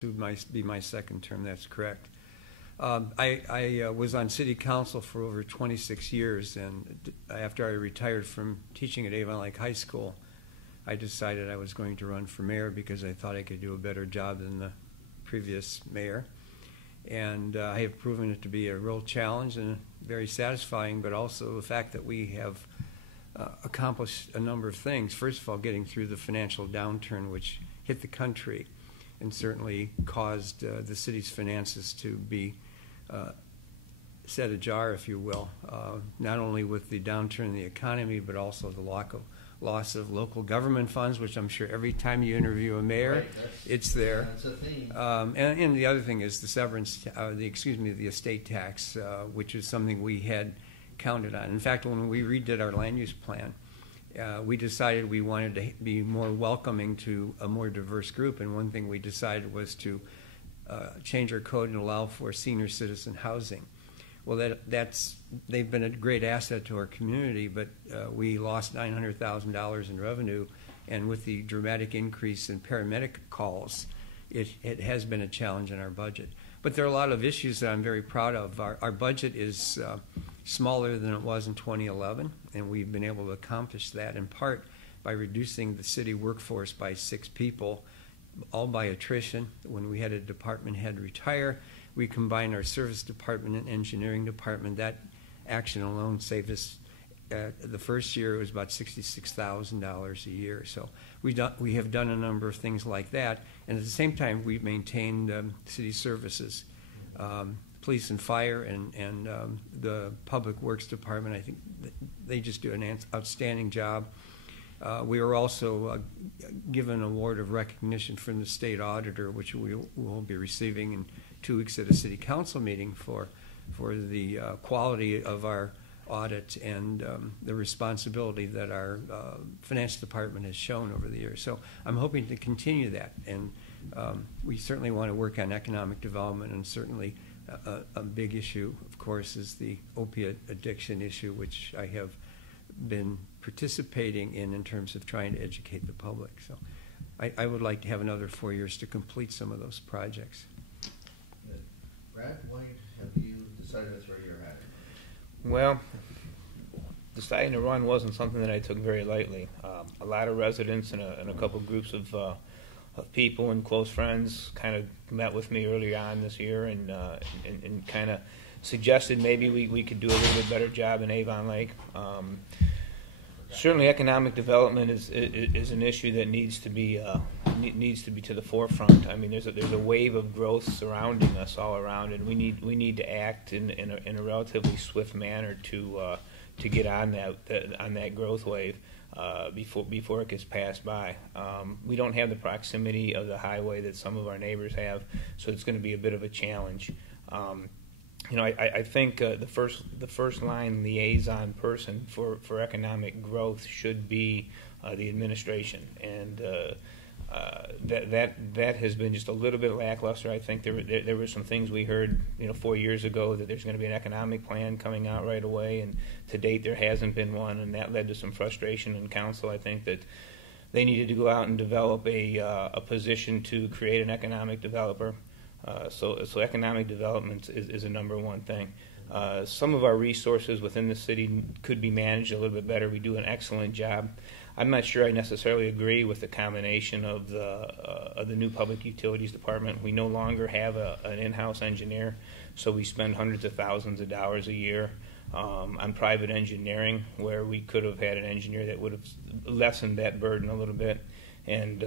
be my second term. That's correct. I was on city council for over 26 years, and after I retired from teaching at Avon-Lake High School, I decided I was going to run for mayor because I thought I could do a better job than the previous mayor. And I have proven it to be a real challenge and very satisfying, but also the fact that we have accomplished a number of things. First of all, getting through the financial downturn which hit the country and certainly caused the city's finances to be set ajar, if you will, not only with the downturn in the economy, but also the loss of local government funds, which I'm sure every time you interview a mayor, it's there. That's a theme. And the other thing is the severance, the estate tax, which is something we had counted on. In fact, when we redid our land use plan, we decided we wanted to be more welcoming to a more diverse group, and one thing we decided was to change our code and allow for senior citizen housing. Well, they've been a great asset to our community, but we lost $900,000 in revenue, and with the dramatic increase in paramedic calls, it has been a challenge in our budget. But there are a lot of issues that I'm very proud of. Our budget is smaller than it was in 2011, and we've been able to accomplish that in part by reducing the city workforce by 6 people, all by attrition. When we had a department head retire, we combined our service department and engineering department. That action alone saved us, the first year it was about $66,000 a year. So we have done a number of things like that, and at the same time we've maintained city services. Police and fire and the public works department, I think they just do an outstanding job. We were also given an award of recognition from the state auditor, which we will be receiving in 2 weeks at a city council meeting for the quality of our audit and the responsibility that our finance department has shown over the years. So I'm hoping to continue that, and we certainly want to work on economic development, and certainly a big issue, of course, is the opiate addiction issue, which I have been participating in terms of trying to educate the public. So I would like to have another 4 years to complete some of those projects. Good. Brad, why have you decided to throw your hat in? Well, deciding to run wasn't something that I took very lightly. A lot of residents and a couple groups of people and close friends kind of met with me early on this year and kind of suggested maybe we could do a little bit better job in Avon Lake. Certainly, economic development is an issue that needs to be to the forefront. I mean, there's a wave of growth surrounding us all around, and we need to act in a relatively swift manner to get on that growth wave before it gets passed by. We don't have the proximity of the highway that some of our neighbors have, so it's going to be a bit of a challenge. I think the first line liaison person for economic growth should be the administration, and that has been just a little bit lackluster. I think there were some things we heard 4 years ago that there's going to be an economic plan coming out right away, and to date there hasn't been one, and that led to some frustration in council. I think that they needed to go out and develop a position to create an economic developer. So economic development is a number one thing. Some of our resources within the city could be managed a little bit better. We do an excellent job. I'm not sure I necessarily agree with the combination of the new public utilities department. We no longer have an in-house engineer, so we spend hundreds of thousands of dollars a year on private engineering, where we could have had an engineer that would have lessened that burden a little bit. And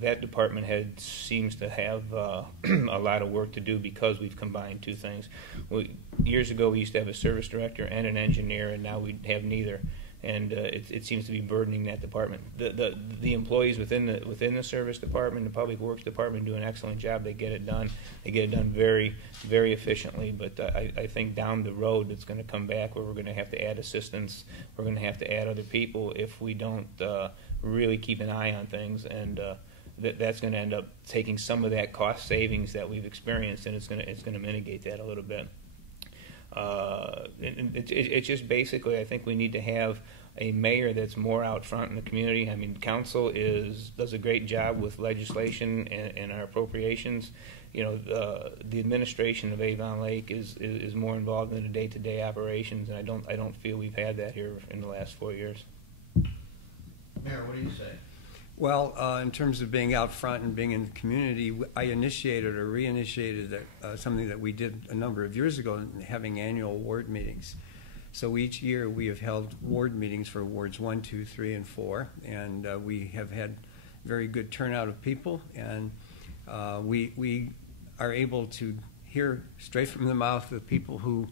that department head seems to have a lot of work to do because we've combined two things. Years ago, we used to have a service director and an engineer, and now we have neither. And it seems to be burdening that department. The employees within the service department, the public works department, do an excellent job. They get it done. They get it done very, very efficiently. But I think down the road, it's going to come back where we're going to have to add assistants. We're going to have to add other people if we don't really keep an eye on things, and that's going to end up taking some of that cost savings that we've experienced, and it's going to mitigate that a little bit. It's just basically, I think we need to have a mayor that's more out front in the community. I mean, council does a great job with legislation and our appropriations. You know, the administration of Avon Lake is more involved in the day-to-day operations, and I don't feel we've had that here in the last 4 years. Mayor, what do you say? Well, in terms of being out front and being in the community, I initiated or reinitiated something that we did a number of years ago, having annual ward meetings. So each year we have held ward meetings for wards 1, 2, 3, and 4, and we have had very good turnout of people, and we are able to hear straight from the mouth of people who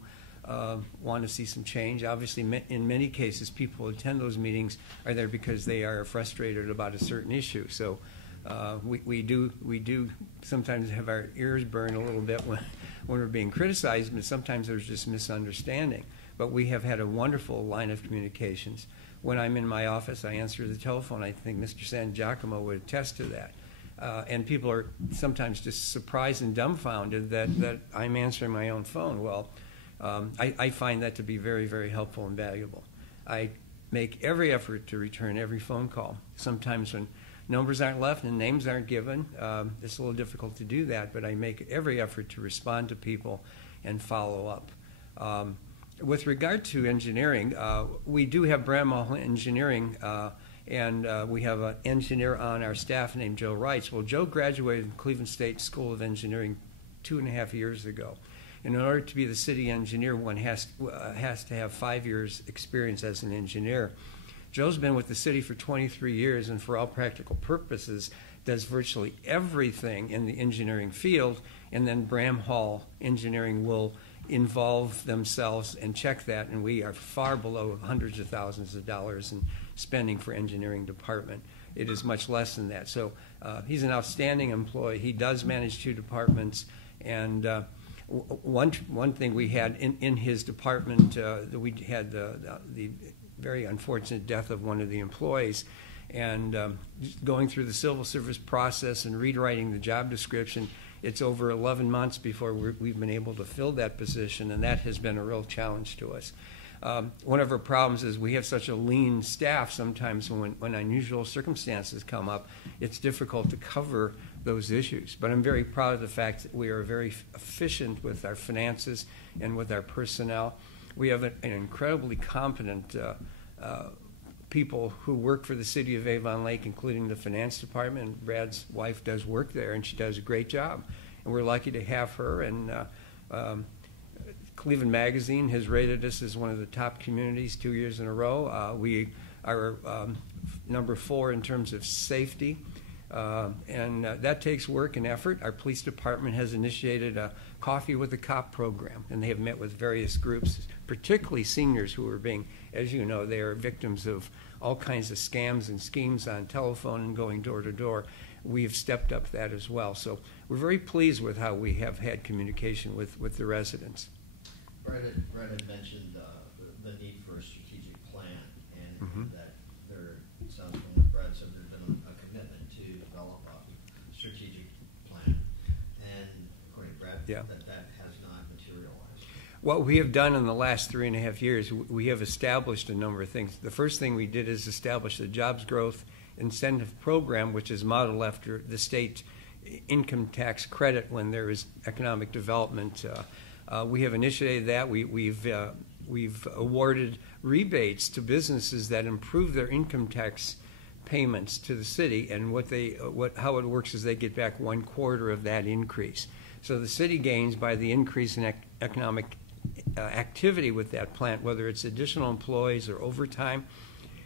want to see some change. Obviously, in many cases, people who attend those meetings are there because they are frustrated about a certain issue. So we do sometimes have our ears burn a little bit when we're being criticized, but sometimes there's just misunderstanding. But we have had a wonderful line of communications. When I'm in my office, I answer the telephone. I think Mr. San Giacomo would attest to that. And people are sometimes just surprised and dumbfounded that I'm answering my own phone. Well, I find that to be very, very helpful and valuable. I make every effort to return every phone call. Sometimes when numbers aren't left and names aren't given, it's a little difficult to do that, but I make every effort to respond to people and follow up. With regard to engineering, we do have Bramall Engineering, and we have an engineer on our staff named Joe Wrights. Well, Joe graduated from Cleveland State School of Engineering 2.5 years ago. And in order to be the city engineer, one has to have 5 years experience as an engineer. Joe's been with the city for 23 years, and for all practical purposes, does virtually everything in the engineering field, and then Bramhall Engineering will involve themselves and check that, and we are far below hundreds of thousands of dollars in spending for engineering department. It is much less than that. So he's an outstanding employee. He does manage 2 departments, and one thing we had in his department, we had the very unfortunate death of one of the employees, and going through the civil service process and rewriting the job description, it's over 11 months before we've been able to fill that position, and that has been a real challenge to us. One of our problems is we have such a lean staff. Sometimes when unusual circumstances come up, it's difficult to cover those issues. But I'm very proud of the fact that we are very efficient with our finances and with our personnel. We have an incredibly competent people who work for the city of Avon Lake, including the finance department. Brad's wife does work there, and she does a great job. And we're lucky to have her. And Cleveland Magazine has rated us as one of the top communities 2 years in a row. We are number 4 in terms of safety. And that takes work and effort. Our police department has initiated a Coffee with a Cop program, and they have met with various groups, particularly seniors who are being, as you know, they are victims of all kinds of scams and schemes on telephone and going door to door. We have stepped up that as well. So we're very pleased with how we have had communication with the residents. Brad had mentioned the need for a strategic plan, and that there, it sounds from what Brad said, there's been a commitment to develop a strategic plan. And according to Brad, that has not materialized. What we have done in the last 3.5 years, we have established a number of things. The first thing we did is establish the Jobs Growth Incentive Program, which is modeled after the state income tax credit when there is economic development. We have initiated that. We've awarded rebates to businesses that improve their income tax payments to the city, and how it works is they get back 1/4 of that increase. So the city gains by the increase in economic activity with that plant, whether it's additional employees or overtime,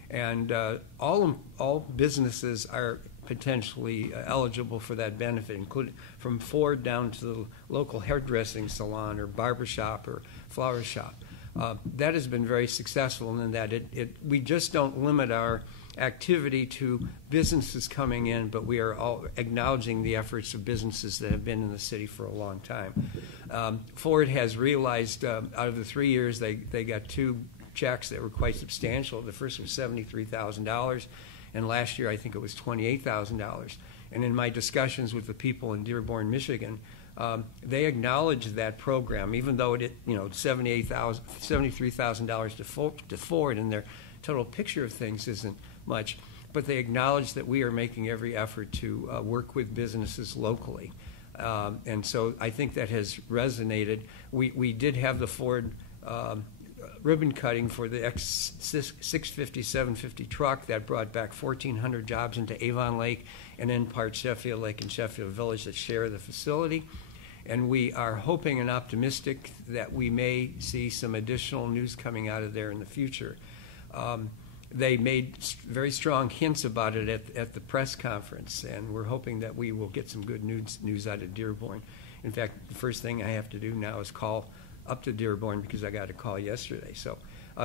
and all businesses are potentially eligible for that benefit, including from Ford down to the local hairdressing salon or barbershop or flower shop. That has been very successful in that we just don't limit our activity to businesses coming in, but we are all acknowledging the efforts of businesses that have been in the city for a long time. Ford has realized out of the 3 years they got 2 checks that were quite substantial. The first was $73,000, and last year I think it was $28,000. And in my discussions with the people in Dearborn, Michigan, they acknowledged that program, even though it $73,000 to Ford, and total picture of things isn't much, but they acknowledge that we are making every effort to work with businesses locally. And so I think that has resonated. We did have the Ford ribbon cutting for the X650, 750 truck that brought back 1,400 jobs into Avon Lake and in part Sheffield Lake and Sheffield Village that share the facility. And we are hoping and optimistic that we may see some additional news coming out of there in the future. They made very strong hints about it at the press conference, and we're hoping that we will get some good news out of Dearborn. In fact, the first thing I have to do now is call up to Dearborn because I got a call yesterday. So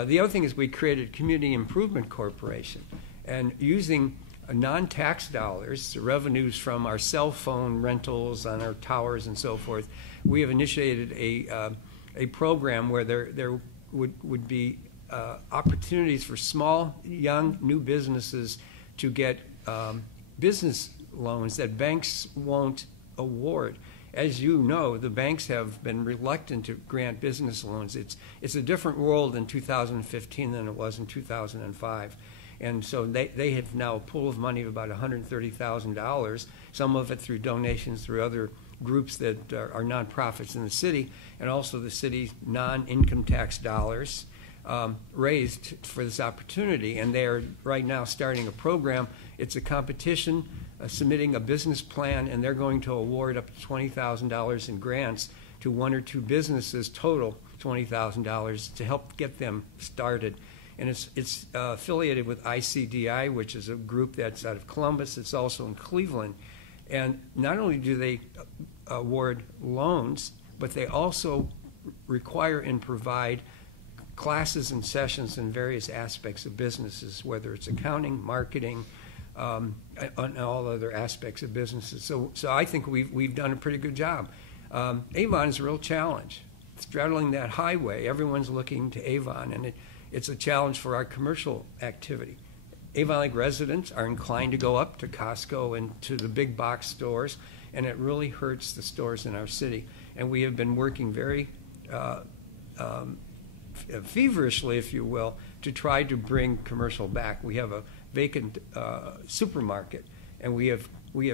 the other thing is we created Community Improvement Corporation, and using non-tax dollars, the revenues from our cell phone rentals on our towers and so forth, we have initiated a program where there would be opportunities for small, young, new businesses to get business loans that banks won't award. As you know, the banks have been reluctant to grant business loans. It's a different world in 2015 than it was in 2005. And so they have now a pool of money of about $130,000, some of it through donations through other groups that are nonprofits in the city, and also the city's non-income tax dollars raised for this opportunity. And they are right now starting a program. It's a competition, submitting a business plan, and they're going to award up to $20,000 in grants to one or two businesses, total $20,000, to help get them started. And it's affiliated with ICDI, which is a group that's out of Columbus. It's also in Cleveland. And not only do they award loans, but they also require and provide classes and sessions in various aspects of businesses, whether it's accounting, marketing, and all other aspects of businesses. So I think we've done a pretty good job. Avon is a real challenge. Straddling that highway, everyone's looking to Avon, and it's a challenge for our commercial activity. Avon Lake residents are inclined to go up to Costco and to the big box stores, and it really hurts the stores in our city. And we have been working very feverishly, if you will, to try to bring commercial back. We have a vacant supermarket, and we have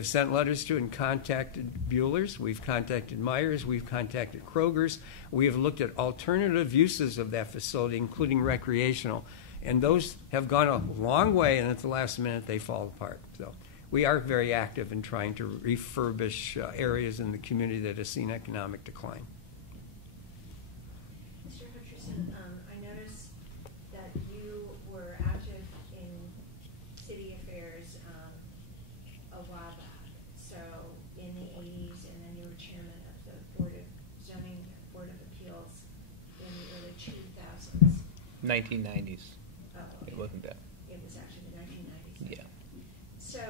sent letters to and contacted Bueller's, we've contacted Myers, we've contacted Kroger's. We have looked at alternative uses of that facility, including recreational, and those have gone a long way, and at the last minute they fall apart. So we are very active in trying to refurbish areas in the community that has seen economic decline. Mr. Hutcherson, I noticed that you were active in city affairs a while back, so in the 80s, and then you were chairman of the Board of Zoning Board of Appeals in the early 2000s. 1990s. Oh, okay. It wasn't that. It was actually the 1990s. Yeah. So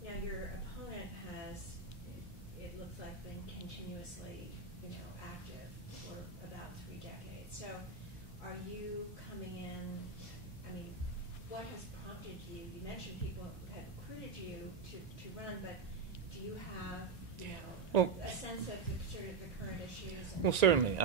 now your opponent has, it looks like, been continuously, active for about 3 decades. So are you coming in, what has prompted you? You mentioned people have recruited you to run, but do you have, a sense of the current issues? Well, certainly.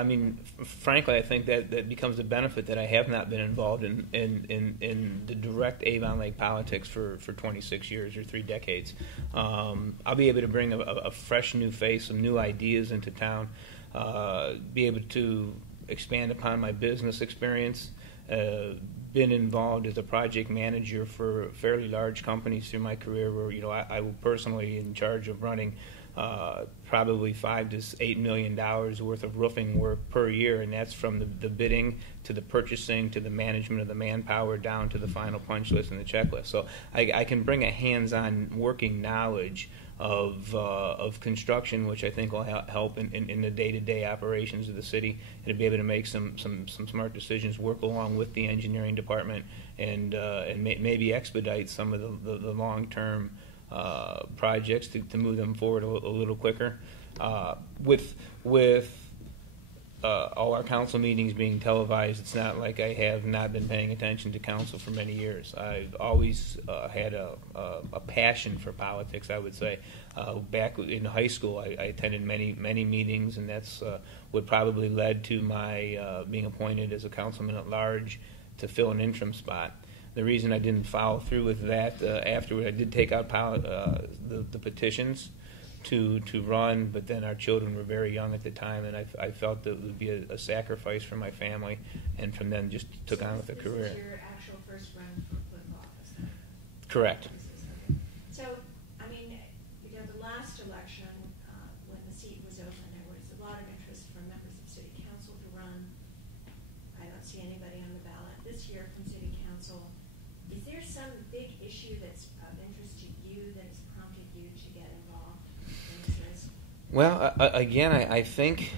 Frankly, I think that becomes a benefit that I have not been involved in the direct Avon Lake politics for 26 years or 3 decades. I'll be able to bring a fresh new face, some new ideas into town, be able to expand upon my business experience, been involved as a project manager for fairly large companies through my career where, I was personally in charge of running probably $5 to $8 million worth of roofing work per year, and that's from the bidding to the purchasing to the management of the manpower down to the final punch list and the checklist. So I can bring a hands-on working knowledge of construction, which I think will help in the day-to-day operations of the city, and to be able to make some smart decisions, work along with the engineering department, and maybe expedite some of the long-term projects to move them forward a little quicker. With all our council meetings being televised, it's not like I have not been paying attention to council for many years. I've always had a passion for politics, I would say. Back in high school, I attended many meetings, and that's what probably led to my being appointed as a councilman at large to fill an interim spot. The reason I didn't follow through with that afterward, I did take out the petitions to run, but then our children were very young at the time, and I felt that it would be a sacrifice for my family, and from then just took on with a career. This is your actual first run for political office, then? Correct. So, I mean, the last election, when the seat was open, there was a lot of interest from members of city council to run. I don't see anybody on the ballot this year from city council. Is there some big issue that's of interest to you that has prompted you to get involved in this race? Well, again, I think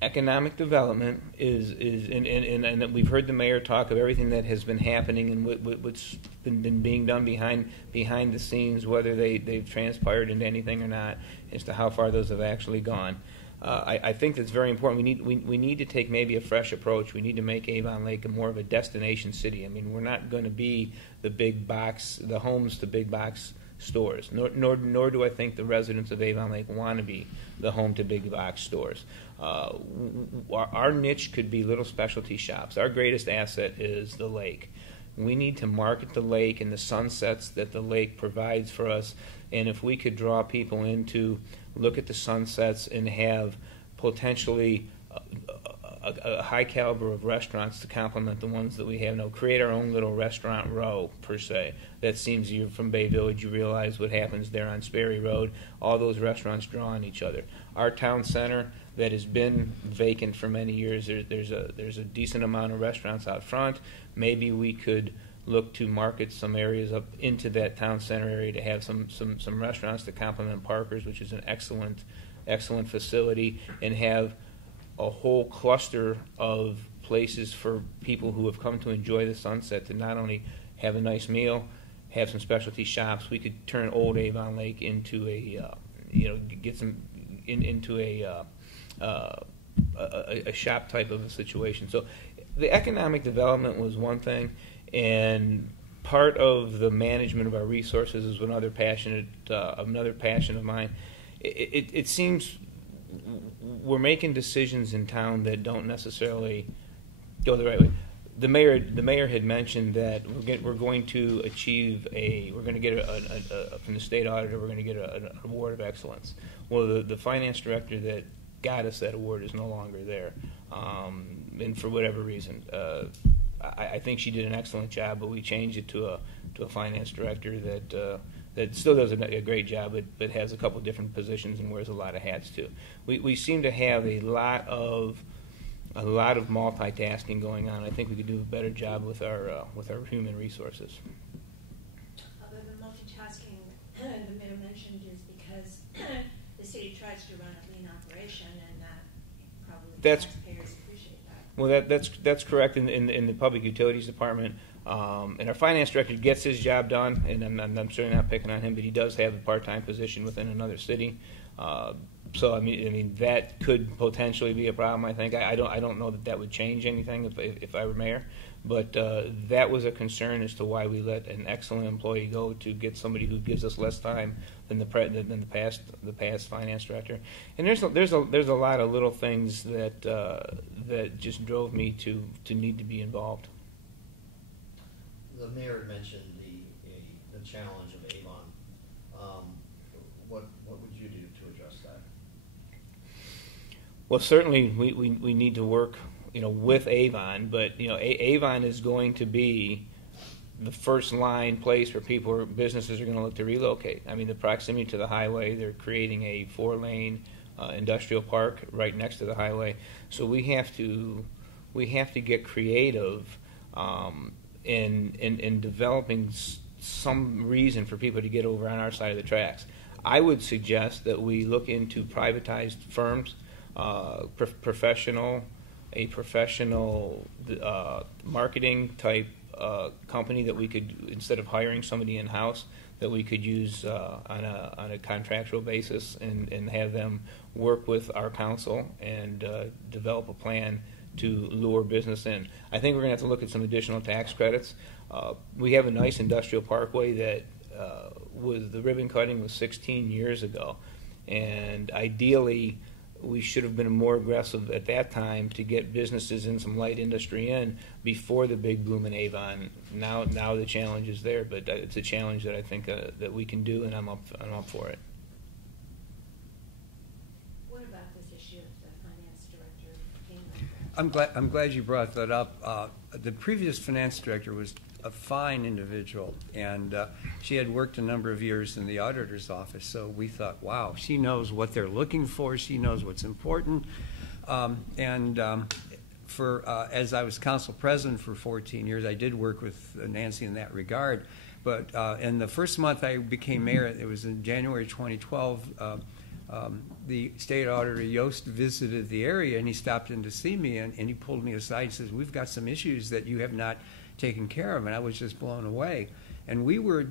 economic development is and we've heard the mayor talk of everything that has been happening and what's been being done behind the scenes, whether they've transpired into anything or not, as to how far those have actually gone. I think that's very important. We need to take maybe a fresh approach. We need to make Avon Lake more of a destination city. I mean, we're not going to be the homes to big box stores. Nor do I think the residents of Avon Lake want to be the home to big box stores. Our niche could be little specialty shops. Our greatest asset is the lake. We need to market the lake and the sunsets that the lake provides for us. And if we could draw people in to look at the sunsets and have potentially a high caliber of restaurants to complement the ones that we have now, create our own little restaurant row, per se. That seems, you're from Bay Village, you realize what happens there on Sperry Road. All those restaurants draw on each other. Our town center that has been vacant for many years, there's a decent amount of restaurants out front. Maybe we could look to market some areas up into that town center area to have some restaurants to complement Parker's, which is an excellent facility, and have a whole cluster of places for people who have come to enjoy the sunset to not only have a nice meal, have some specialty shops. We could turn Old Avon Lake into a shop type of a situation. So the economic development was one thing, and part of the management of our resources is another passion of mine. It seems we're making decisions in town that don't necessarily go the right way. The mayor had mentioned that we're going to get from the state auditor, we're going to get an award of excellence. Well, the finance director that got us that award is no longer there, and for whatever reason, I think she did an excellent job, but we changed it to a finance director that still does a great job, but has a couple different positions and wears a lot of hats too. We seem to have a lot of multitasking going on. I think we could do a better job with our human resources. Although the multitasking the mayor mentioned is because the city tries to run a lean operation, and that probably taxpayers appreciate that. Well, that's correct in the public utilities department. And our finance director gets his job done, and I'm certainly not picking on him, but he does have a part-time position within another city. So I mean that could potentially be a problem. I think I don't know that would change anything if I were mayor, but that was a concern as to why we let an excellent employee go to get somebody who gives us less time than the past finance director. And there's a lot of little things that just drove me to need to be involved. The mayor had mentioned the challenge of Avon. What would you do to address that? Well, certainly we need to work, with Avon, but Avon is going to be the first line place where businesses are going to look to relocate. I mean, the proximity to the highway, they're creating a 4-lane industrial park right next to the highway, so we have to get creative in developing some reason for people to get over on our side of the tracks. I would suggest that we look into privatized firms, professional marketing type company that we could, instead of hiring somebody in-house, that we could use on a contractual basis and have them work with our council and develop a plan to lure business in. I think we're going to have to look at some additional tax credits. We have a nice industrial parkway that the ribbon cutting was 16 years ago, and ideally we should have been more aggressive at that time to get businesses in, some light industry in, before the big boom in Avon. Now the challenge is there, but it's a challenge that I think that we can do, and I'm up for it. What about this issue of the finance director being like that? I'm glad you brought that up. The previous finance director was a fine individual, and she had worked a number of years in the auditor's office, so we thought, wow, she knows what they're looking for, she knows what's important. As I was council president for 14 years, I did work with Nancy in that regard, but in the first month I became mayor, it was in January 2012, the state auditor Yost visited the area, and he stopped in to see me, and he pulled me aside and says, we've got some issues that you have not taken care of, and I was just blown away. And we were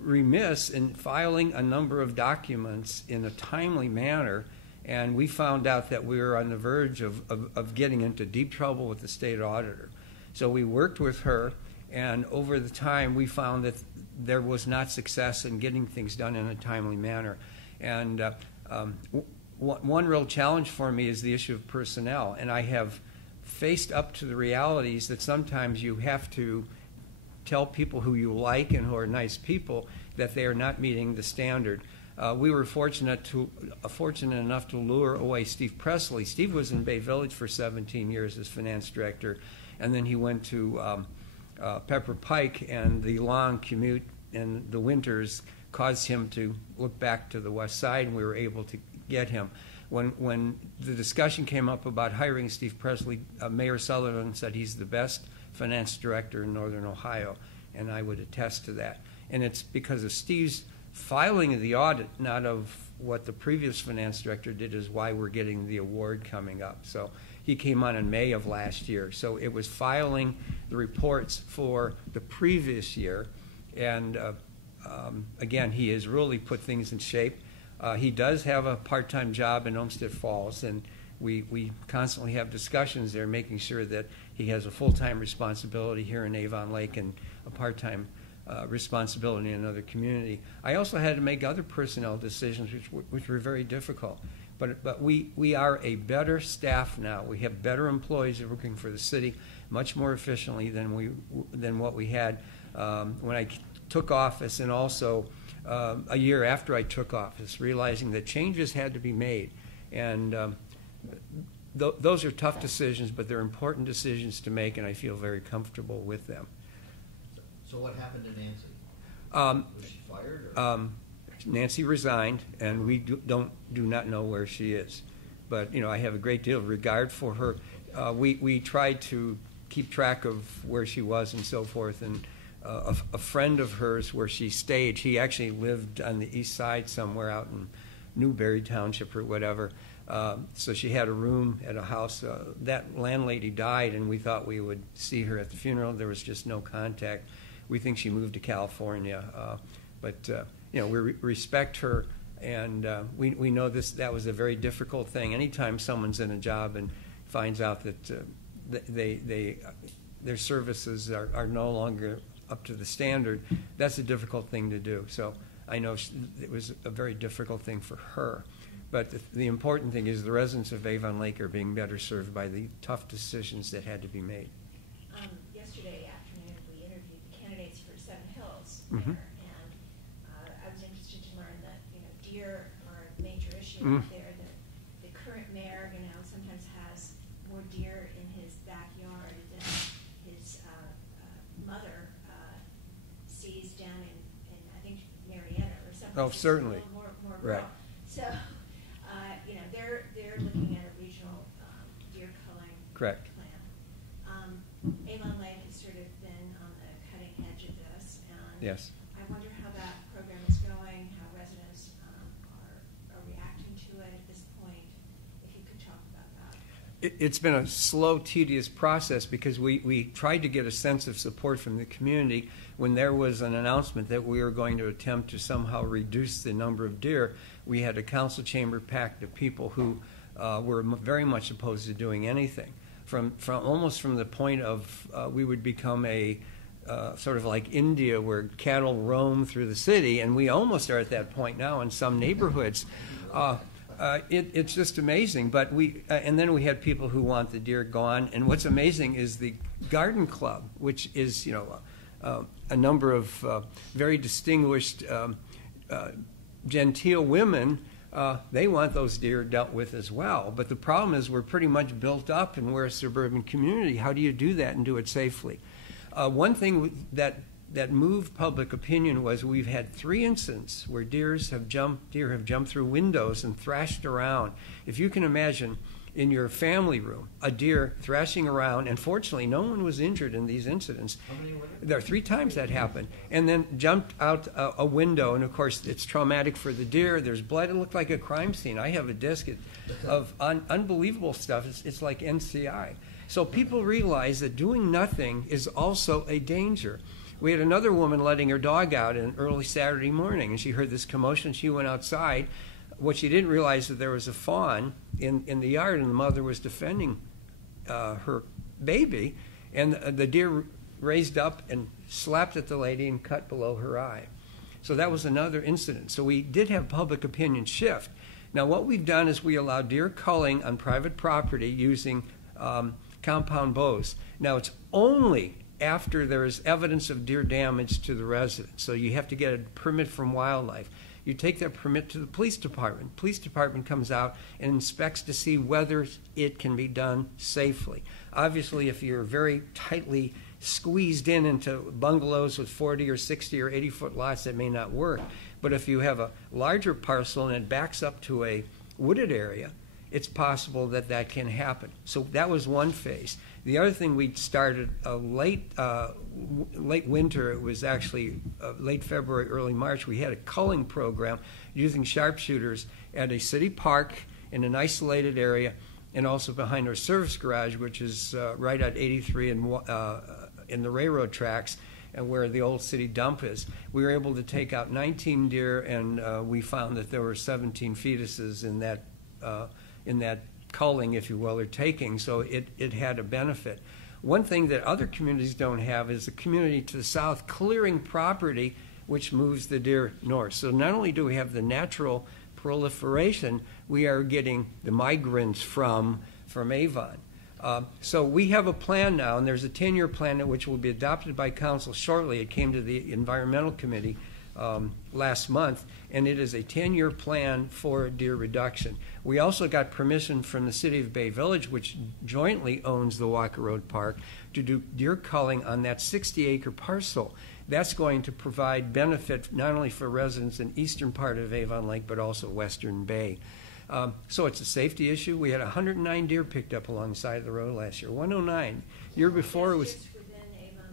remiss in filing a number of documents in a timely manner, and we found out that we were on the verge of getting into deep trouble with the state auditor. So we worked with her, and over the time we found that there was not success in getting things done in a timely manner. And one real challenge for me is the issue of personnel, and I have faced up to the realities that sometimes you have to tell people who you like and who are nice people that they are not meeting the standard. We were fortunate enough to lure away Steve Presley. Steve was in Bay Village for 17 years as finance director, and then he went to Pepper Pike, and the long commute in the winters caused him to look back to the west side, and we were able to get him. When the discussion came up about hiring Steve Presley, Mayor Sullivan said he's the best finance director in Northern Ohio, and I would attest to that. And it's because of Steve's filing of the audit, not of what the previous finance director did, is why we're getting the award coming up. So he came on in May of last year. So it was filing the reports for the previous year, and again, he has really put things in shape. He does have a part-time job in Olmsted Falls, and we constantly have discussions there, making sure that he has a full-time responsibility here in Avon Lake and a part-time responsibility in another community. I also had to make other personnel decisions, which were very difficult. But we are a better staff now. We have better employees working for the city much more efficiently than what we had when I took office, and also a year after I took office, realizing that changes had to be made. And those are tough decisions, but they're important decisions to make, and I feel very comfortable with them. So what happened to Nancy? Was she fired? Or? Nancy resigned, and we do not know where she is. But I have a great deal of regard for her. We tried to keep track of where she was and so forth, and a friend of hers where she stayed, he actually lived on the east side somewhere out in Newberry Township or whatever. So she had a room at a house. That landlady died, and we thought we would see her at the funeral. There was just no contact. We think she moved to California. But we respect her, and we know that was a very difficult thing. Anytime someone's in a job and finds out that their services are no longer up to the standard, that's a difficult thing to do. So I know it was a very difficult thing for her. But the important thing is the residents of Avon Lake are being better served by the tough decisions that had to be made. Yesterday afternoon, we interviewed the candidates for Seven Hills Mm-hmm. there, and I was interested to learn that deer are a major issue Mm. out there. The current mayor, sometimes has more deer in his backyard than his mother sees down in I think Marietta or something. Oh, certainly. More Right. rural. So they're looking at a regional deer culling Correct. plan. Avon Lake has sort of been on the cutting edge of this, and Yes. I wonder how that program is going, how residents are reacting to it at this point. If you could talk about that. It's been a slow, tedious process because we tried to get a sense of support from the community when there was an announcement that we were going to attempt to somehow reduce the number of deer. We had a council chamber packed of people who were very much opposed to doing anything. From the point of we would become a sort of like India where cattle roam through the city, and we almost are at that point now in some neighborhoods. It's just amazing. But and then we had people who want the deer gone. And what's amazing is the garden club, which is a number of very distinguished, genteel women. They want those deer dealt with as well. But the problem is we're pretty much built up, and we're a suburban community. How do you do that and do it safely? One thing that moved public opinion was we've had 3 incidents where deer have jumped through windows and thrashed around. If you can imagine in your family room a deer thrashing around, and fortunately no one was injured in these incidents. How many were There are 3 times that happened, and then jumped out a window, and of course it's traumatic for the deer. There's blood. It looked like a crime scene. I have a disc of unbelievable stuff. It's like NCI. So people realize that doing nothing is also a danger. We had another woman letting her dog out on early Saturday morning, and she heard this commotion. She went outside. What she didn't realize that there was a fawn in the yard, and the mother was defending her baby, and the deer raised up and slapped at the lady and cut below her eye. So that was another incident. So we did have public opinion shift. Now what we've done is we allow deer culling on private property using compound bows. Now it's only after there is evidence of deer damage to the residence. So you have to get a permit from wildlife. You take that permit to the police department. Police department comes out and inspects to see whether it can be done safely. Obviously, if you're very tightly squeezed into bungalows with 40 or 60 or 80-foot lots, that may not work. But if you have a larger parcel and it backs up to a wooded area, it's possible that that can happen. So that was one phase. The other thing we started late winter, it was actually late February, early March, we had a culling program using sharpshooters at a city park in an isolated area, and also behind our service garage, which is right at 83 in the railroad tracks, and where the old city dump is. We were able to take out 19 deer, and we found that there were 17 fetuses in that culling, if you will, or taking, so it had a benefit. One thing that other communities don't have is a community to the south clearing property which moves the deer north. So not only do we have the natural proliferation, we are getting the migrants from Avon. So we have a plan now, and there's a 10-year plan which will be adopted by council shortly. It came to the environmental committee last month, and it is a 10-year plan for deer reduction. We also got permission from the city of Bay Village, which jointly owns the Walker Road Park, to do deer culling on that 60-acre parcel. That's going to provide benefit not only for residents in eastern part of Avon Lake, but also western Bay. So it's a safety issue. We had 109 deer picked up along the side of the road last year. 109. Year before it was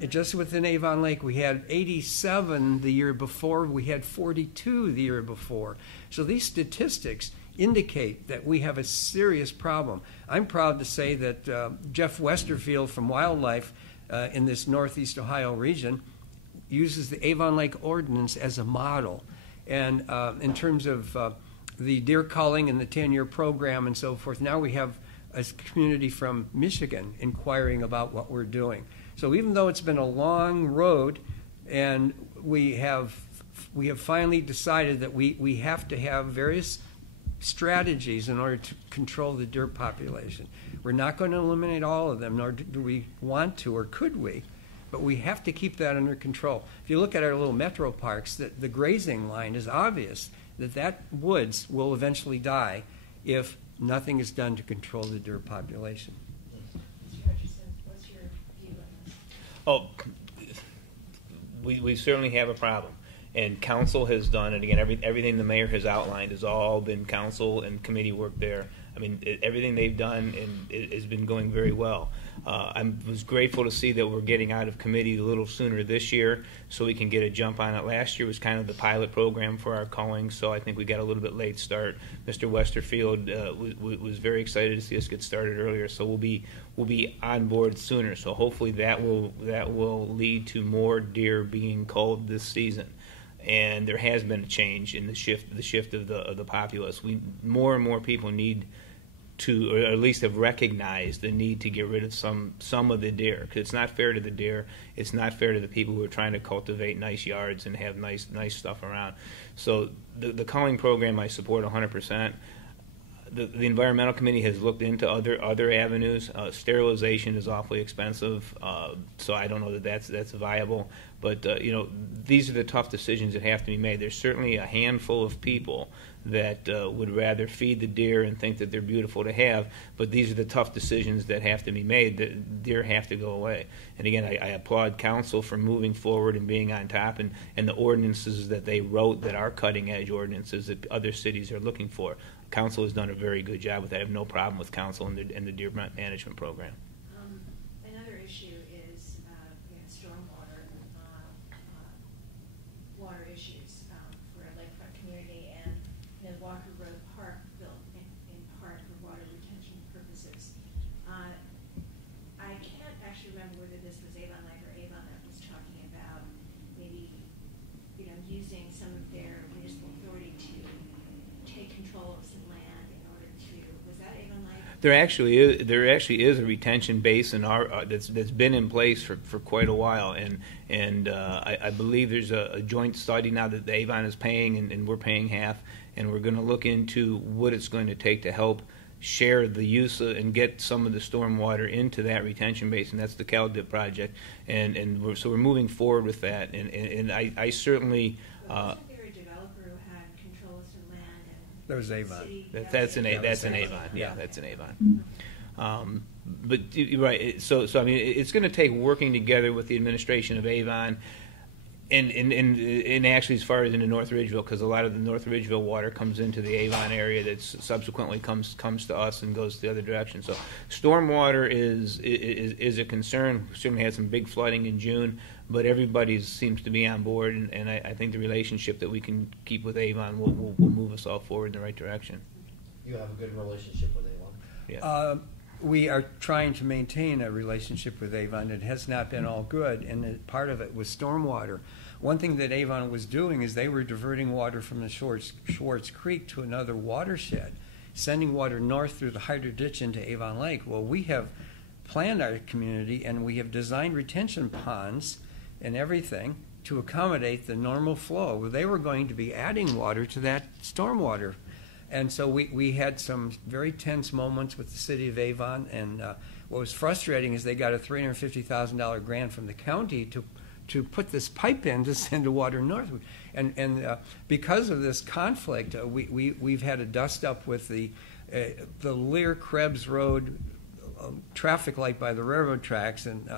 just within Avon Lake. We had 87 the year before. We had 42 the year before. So these statistics indicate that we have a serious problem. I'm proud to say that Jeff Westerfield from Wildlife in this Northeast Ohio region uses the Avon Lake Ordinance as a model. And in terms of the deer culling and the 10-year program and so forth, now we have a community from Michigan inquiring about what we're doing. So even though it's been a long road, and we have finally decided that we have to have various strategies in order to control the deer population. We're not going to eliminate all of them, nor do we want to, or could we, but we have to keep that under control. If you look at our little metro parks, the grazing line is obvious that woods will eventually die if nothing is done to control the deer population. Mr. Hutcherson, what's your view on this? Oh, we certainly have a problem. And council has done, and again, everything the mayor has outlined has all been council and committee work there. I mean, everything they've done, and it has been going very well. I was grateful to see that we're getting out of committee a little sooner this year so we can get a jump on it. Last year was kind of the pilot program for our culling, so I think we got a little bit late start. Mr. Westerfield was very excited to see us get started earlier, so we'll be on board sooner. So hopefully that will lead to more deer being culled this season. And there has been a change in the shift of the populace. More and more people need to, or at least have recognized the need to get rid of some of the deer, because it's not fair to the deer. It's not fair to the people who are trying to cultivate nice yards and have nice stuff around. So the culling program I support 100%. the environmental committee has looked into other avenues. Sterilization is awfully expensive, so I don't know that that's viable. But these are the tough decisions that have to be made. There's certainly a handful of people that would rather feed the deer and think that they're beautiful to have, but these are the tough decisions that have to be made. The deer have to go away. And again, I applaud council for moving forward and being on top, and the ordinances that they wrote that are cutting-edge ordinances that other cities are looking for. Council has done a very good job with that. I have no problem with council and the deer management program. Another issue is stormwater, water issues for a lakefront community, and Walker Road Park built in part for water retention purposes. I can't actually remember whether this was avon-like or Avon that was talking about maybe using some of their municipal authority to take control of some land in order to, was that avon-like? There actually is a retention basin that's been in place for quite a while, and I believe there's a joint study now that the Avon is paying and we're paying half, and we're going to look into what it's going to take to help share the use and get some of the stormwater into that retention basin. That's the CalDIP project, and we're moving forward with that, and I certainly. Wasn't there a developer who had control of some land? And There was Avon. That's an Avon. Yeah, that's an Avon. But you're right. So I mean, it's going to take working together with the administration of Avon, and actually as far as into North Ridgeville, because a lot of the North Ridgeville water comes into the Avon area that subsequently comes to us and goes the other direction. So stormwater is a concern. We certainly had some big flooding in June, but everybody seems to be on board, and I think the relationship that we can keep with Avon will move us all forward in the right direction. You have a good relationship with Avon? Yeah. We are trying to maintain a relationship with Avon. It has not been all good, and part of it was stormwater. One thing that Avon was doing is they were diverting water from the Schwartz Creek to another watershed, sending water north through the Hyder Ditch into Avon Lake. Well, we have planned our community, and we have designed retention ponds and everything to accommodate the normal flow. They were going to be adding water to that stormwater. And so we had some very tense moments with the city of Avon, and what was frustrating is they got a $350,000 grant from the county to put this pipe in to send the water north. And because of this conflict, we've had a dust up with the Lear Krebs Road traffic light by the railroad tracks, and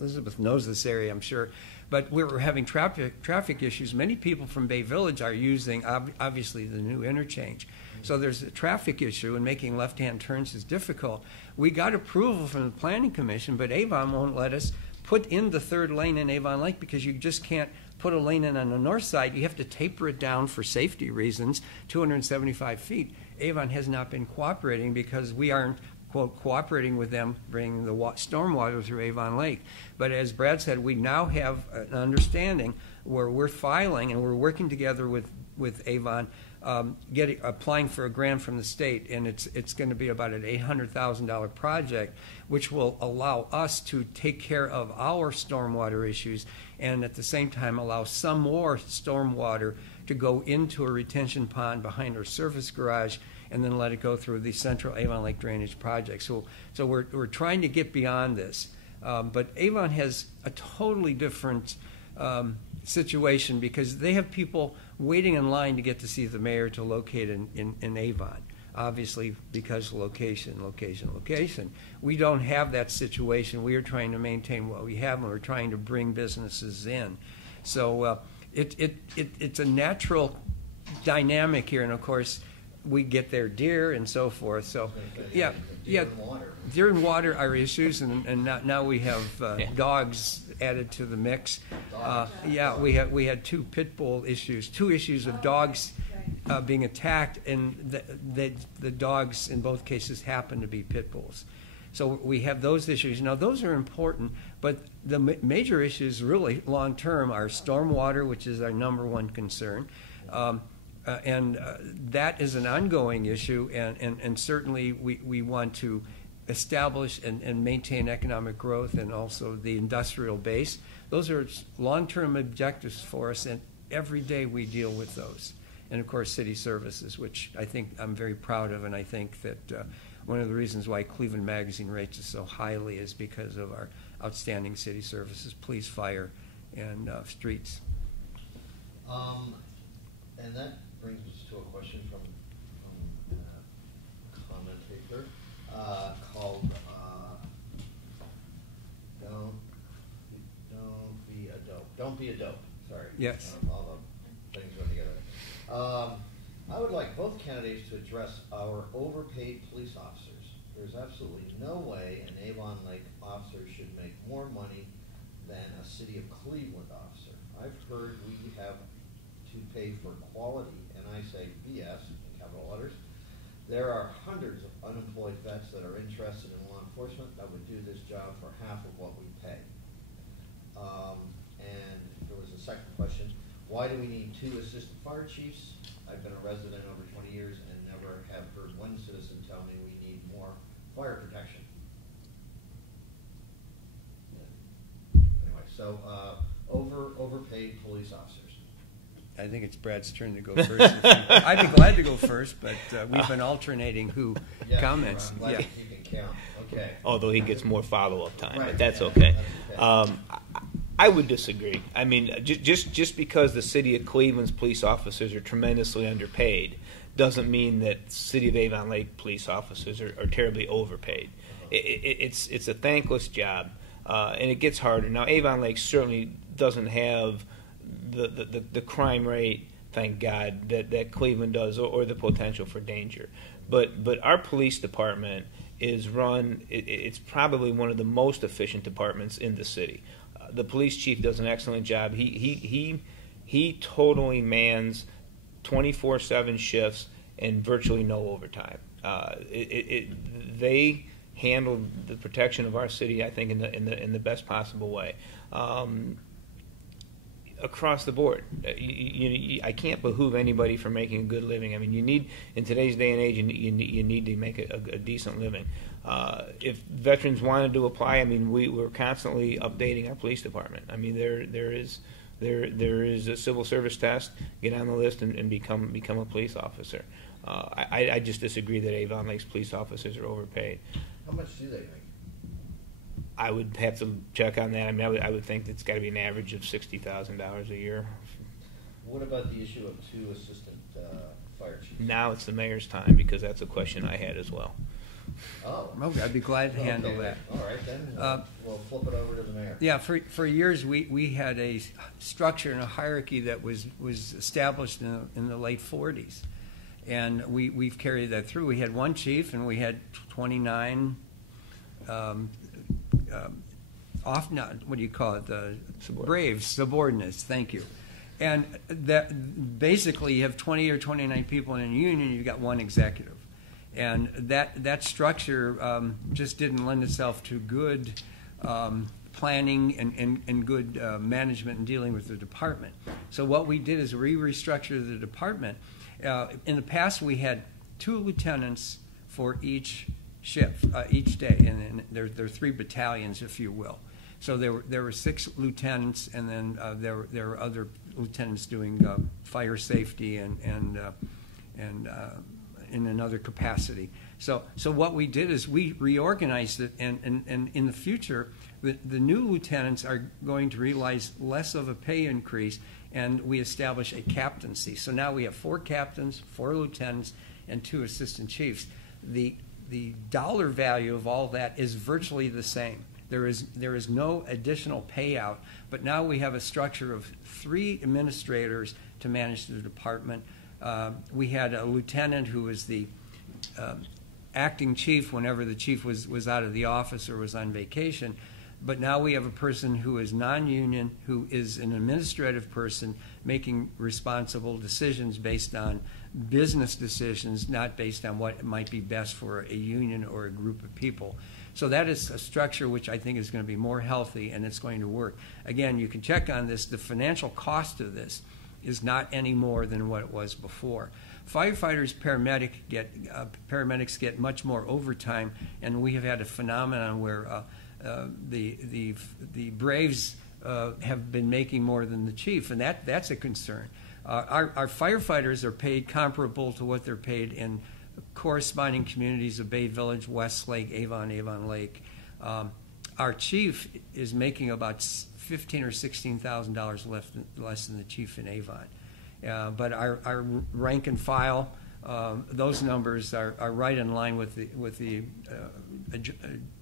Elizabeth knows this area, I'm sure. But we were having traffic issues. Many people from Bay Village are using, obviously, the new interchange. So there's a traffic issue, and making left-hand turns is difficult. We got approval from the Planning Commission, but Avon won't let us put in the third lane in Avon Lake because you just can't put a lane in on the north side. You have to taper it down for safety reasons, 275 feet. Avon has not been cooperating because we aren't, quote, cooperating with them bringing the stormwater through Avon Lake. But as Brad said, we now have an understanding where we're filing and we're working together with Avon, applying for a grant from the state, and it's going to be about an $800,000 project, which will allow us to take care of our stormwater issues and at the same time allow some more stormwater to go into a retention pond behind our service garage and then let it go through the Central Avon Lake Drainage Project. So we're trying to get beyond this. But Avon has a totally different situation because they have people waiting in line to get to see the mayor to locate in Avon. Obviously, because location. We don't have that situation. We are trying to maintain what we have, and we're trying to bring businesses in. So it's a natural dynamic here, and of course, we get their deer and so forth. So, yeah, deer and water are issues, and now we have dogs added to the mix. We had two pit bull issues, two issues of dogs being attacked, and the dogs in both cases happen to be pit bulls. So we have those issues. Now, those are important, but the major issues really long term are stormwater, which is our number one concern. And that is an ongoing issue, and certainly we want to establish and maintain economic growth and also the industrial base. Those are long-term objectives for us, and every day we deal with those. and of course city services, which I think I'm very proud of, and I think that one of the reasons why Cleveland Magazine rates us so highly is because of our outstanding city services, police, fire, and streets. And that brings us to a question from a commentator called Don't be a dope. Sorry. Yes. All the things run together. I would like both candidates to address our overpaid police officers. There's absolutely no way an Avon-Lake officer should make more money than a city of Cleveland officer. I've heard we have to pay for quality, and I say BS in capital letters. There are hundreds of unemployed vets that are interested in law enforcement that would do this job for half of what we pay. And there was a second question. Why do we need 2 assistant fire chiefs? I've been a resident over 20 years and never have heard one citizen tell me we need more fire protection. Anyway, so overpaid police officers. I think it's Brad's turn to go first. I'd be glad to go first, but we've been alternating who comments. I'm glad you can count. Okay. Although he gets more follow-up time, Right, but that's yeah, okay. that's okay. I would disagree. I mean, just because the city of Cleveland's police officers are tremendously underpaid doesn't mean that city of Avon Lake police officers are terribly overpaid. It's a thankless job, and it gets harder. Now, Avon Lake certainly doesn't have the crime rate, thank God, that Cleveland does, or the potential for danger. But our police department is run. It's probably one of the most efficient departments in the city. The police chief does an excellent job. He totally mans 24/7 shifts and virtually no overtime. They handle the protection of our city, I think, in the best possible way. Across the board, I can't behoove anybody for making a good living. I mean, you need, in today's day and age, you need to make a decent living. If veterans wanted to apply, I mean, we're constantly updating our police department. I mean, there is a civil service test. Get on the list and become a police officer. I just disagree that Avon Lake's police officers are overpaid. How much do they make? I would have to check on that. I mean, I would think it's got to be an average of $60,000 a year. What about the issue of 2 assistant fire chiefs? Now it's the mayor's time, because that's a question I had as well. Oh. Okay, I'd be glad to handle that. All right, then we'll flip it over to the mayor. Yeah, for years we had a structure and a hierarchy that was established in the late 40s, and we've carried that through. We had one chief, and we had 29 what do you call it? The braves, subordinates. Thank you. And that basically you have 20 or 29 people in a union. You've got one executive, and that structure just didn't lend itself to good planning and good management and dealing with the department. So what we did is we restructured the department. In the past, we had 2 lieutenants for each shift each day, and there are 3 battalions, if you will. So there were 6 lieutenants, and then there were other lieutenants doing fire safety and in another capacity. So what we did is we reorganized it, and in the future, the new lieutenants are going to realize less of a pay increase, and we establish a captaincy. So now we have 4 captains, 4 lieutenants, and 2 assistant chiefs. The dollar value of all that is virtually the same. There is no additional payout, but now we have a structure of 3 administrators to manage the department. We had a lieutenant who was the acting chief whenever the chief was out of the office or was on vacation. But now we have a person who is non-union, who is an administrative person making responsible decisions based on business decisions, not based on what might be best for a union or a group of people. So that is a structure which I think is going to be more healthy, and it's going to work. Again, you can check on this. The financial cost of this is not any more than what it was before. Firefighters, paramedics get much more overtime, and we have had a phenomenon where the braves have been making more than the chief, and that's a concern. Our firefighters are paid comparable to what they're paid in corresponding communities of Bay Village, Westlake, Avon Lake. Our chief is making about $15,000 or $16,000 less than the chief in Avon. But our rank and file, those numbers are right in line with the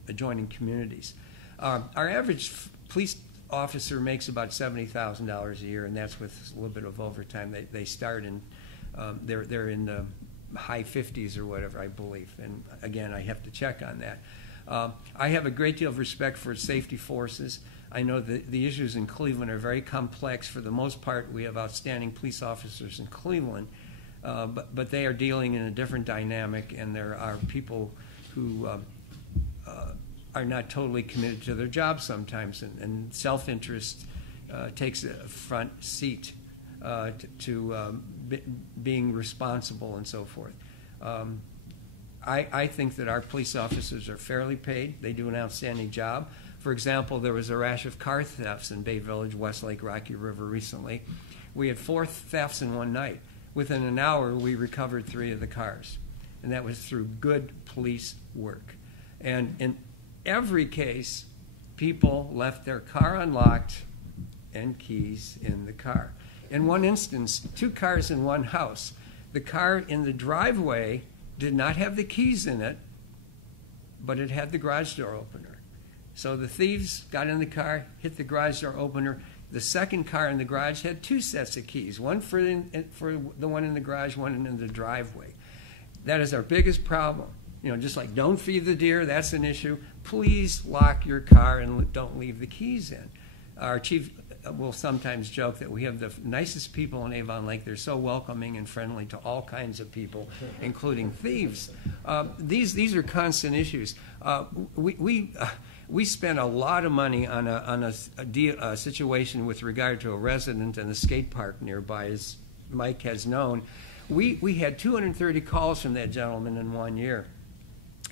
adjoining communities. Our average police officer makes about $70,000 a year, and that's with a little bit of overtime. They start in they're in the high 50s or whatever, I believe. And again, I have to check on that. I have a great deal of respect for safety forces. I know that the issues in Cleveland are very complex. For the most part, we have outstanding police officers in Cleveland, but they are dealing in a different dynamic, and there are people who are not totally committed to their job sometimes, and self-interest takes a front seat to being responsible and so forth. I think that our police officers are fairly paid. They do an outstanding job. For example, there was a rash of car thefts in Bay Village, Westlake, Rocky River recently. We had 4 thefts in one night. Within an hour, we recovered 3 of the cars, and that was through good police work. And in every case, people left their car unlocked and keys in the car. In one instance, 2 cars in one house. The car in the driveway did not have the keys in it, but it had the garage door opener. So the thieves got in the car, hit the garage door opener. The second car in the garage had 2 sets of keys, one for the one in the garage, one in the driveway. That is our biggest problem. You know, just like don't feed the deer, that's an issue. Please lock your car and don't leave the keys in. Our chief will sometimes joke that we have the nicest people in Avon Lake. They're so welcoming and friendly to all kinds of people, including thieves. These are constant issues. We spent a lot of money on a situation with regard to a resident in the skate park nearby, as Mike has known. We had 230 calls from that gentleman in 1 year.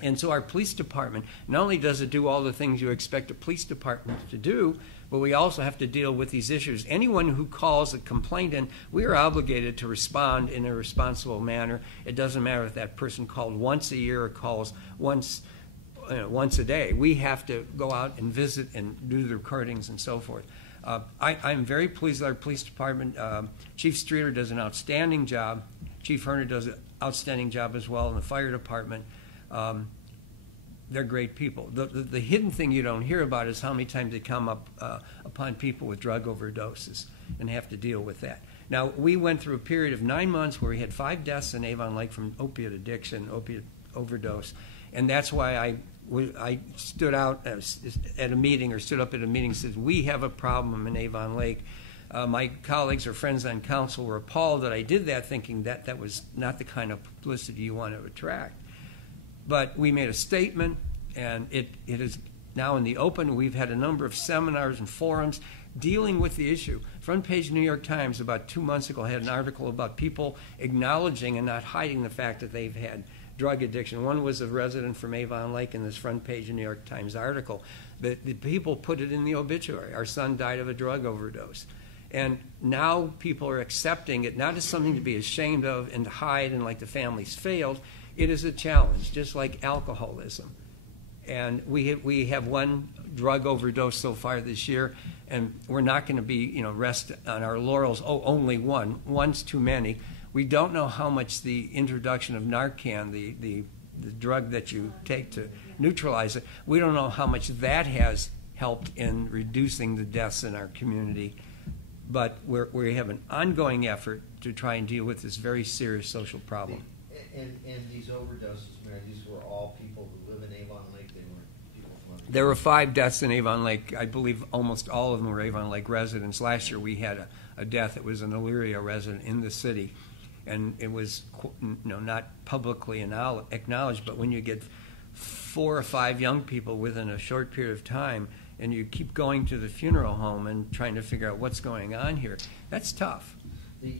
And so our police department, not only does it do all the things you expect a police department to do, but we also have to deal with these issues. Anyone who calls a complaint in, we are obligated to respond in a responsible manner. It doesn't matter if that person called once a year or calls once a day. We have to go out and visit and do the recordings and so forth. I'm very pleased with our police department. Chief Streeter does an outstanding job. Chief Herner does an outstanding job as well in the fire department. They're great people. The hidden thing you don't hear about is how many times they come up upon people with drug overdoses and have to deal with that. Now, we went through a period of 9 months where we had 5 deaths in Avon Lake from opiate addiction, opiate overdose, and that's why I stood out at a meeting or stood up at a meeting and said, we have a problem in Avon Lake. My colleagues or friends on council were appalled that I did that, thinking that was not the kind of publicity you want to attract. But we made a statement, and it is now in the open. We've had a number of seminars and forums dealing with the issue. Front page New York Times about 2 months ago had an article about people acknowledging and not hiding the fact that they've had drug addiction. One was a resident from Avon Lake in this front page New York Times article. The people put it in the obituary. Our son died of a drug overdose. And now people are accepting it not as something to be ashamed of and to hide and like the family's failed. It is a challenge, just like alcoholism. And we have 1 drug overdose so far this year, and we're not going to be, rest on our laurels. Oh, only one. One's too many. We don't know how much the introduction of Narcan, the drug that you take to neutralize it, we don't know how much that has helped in reducing the deaths in our community. But we have an ongoing effort to try and deal with this very serious social problem. And these overdoses, Mary, these were all people who live in Avon Lake? They weren't people from... There were 5 deaths in Avon Lake. I believe almost all of them were Avon Lake residents. Last year we had a death. It was an Elyria resident in the city. And it was not publicly acknowledged, but when you get 4 or 5 young people within a short period of time and you keep going to the funeral home and trying to figure out what's going on here, that's tough. And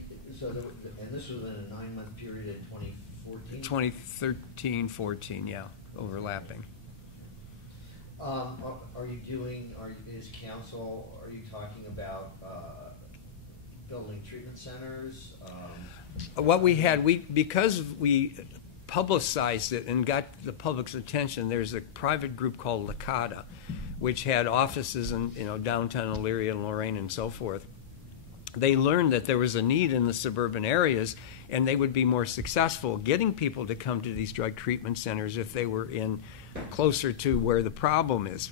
this was in a 9-month period in 2014? 2013, 14, yeah, overlapping. Is council, are you talking about building treatment centers? What we had, because we publicized it and got the public's attention, there's a private group called Licata, which had offices in downtown Elyria and Lorraine and so forth. They learned that there was a need in the suburban areas, and they would be more successful getting people to come to these drug treatment centers if they were in closer to where the problem is.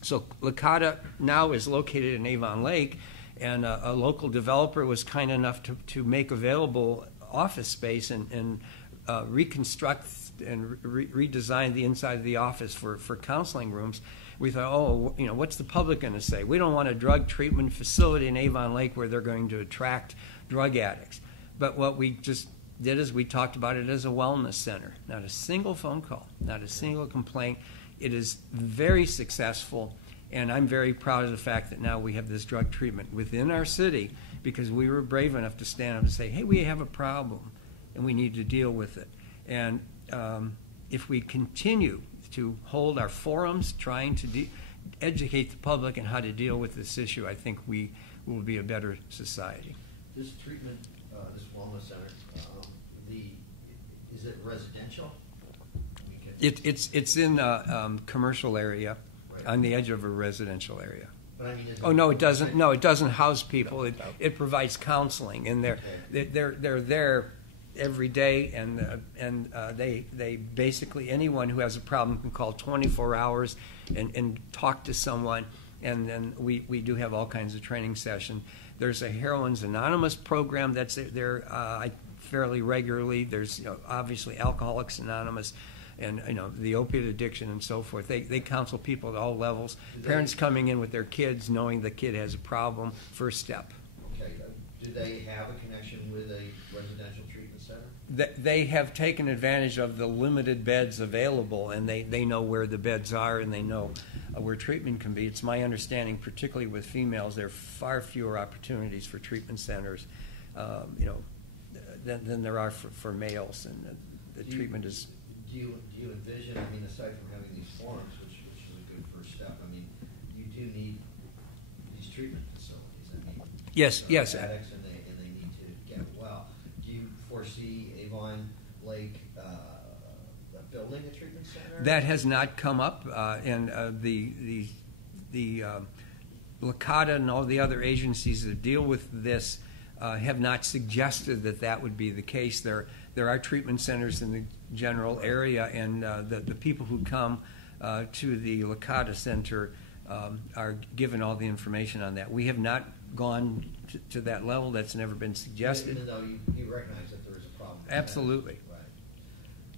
So Licata now is located in Avon Lake, and a local developer was kind enough to make available office space and reconstruct and redesign the inside of the office for counseling rooms. We thought, what's the public going to say? We don't want a drug treatment facility in Avon Lake where they're going to attract drug addicts. But what we just did is we talked about it as a wellness center. Not a single phone call, not a single complaint. It is very successful, and I'm very proud of the fact that now we have this drug treatment within our city because we were brave enough to stand up and say, hey, we have a problem, and we need to deal with it. And if we continue to hold our forums trying to educate the public on how to deal with this issue, I think we will be a better society. This treatment, this wellness center, is it residential? It's in a commercial area, right, on the edge of a residential area. But I mean, No, it doesn't. No, it doesn't house people. It provides counseling, and they're there every day, and they basically, anyone who has a problem can call 24 hours and talk to someone, and then we do have all kinds of training sessions. There's a Heroines Anonymous program that's there fairly regularly. There's obviously Alcoholics Anonymous, and the opiate addiction and so forth. They counsel people at all levels. Parents coming in with their kids, knowing the kid has a problem, first step. Okay. Do they have a connection with a residential treatment center? They have taken advantage of the limited beds available, and they know where the beds are, and they know where treatment can be. It's my understanding, particularly with females, there are far fewer opportunities for treatment centers, than there are for males, and the treatment is. Do you envision? I mean, aside from having these forums, which is a good first step, I mean, you do need these treatment facilities. I mean, yes. Addicts and they need to get well. Do you foresee Avon Lake building a treatment center? That has not come up, and the Licata and all the other agencies that deal with this have not suggested that would be the case. There are treatment centers in the general area, and the people who come to the Licata Center are given all the information on that. We have not gone to that level. That's never been suggested. Even though you recognize that there is a problem. Absolutely. Right.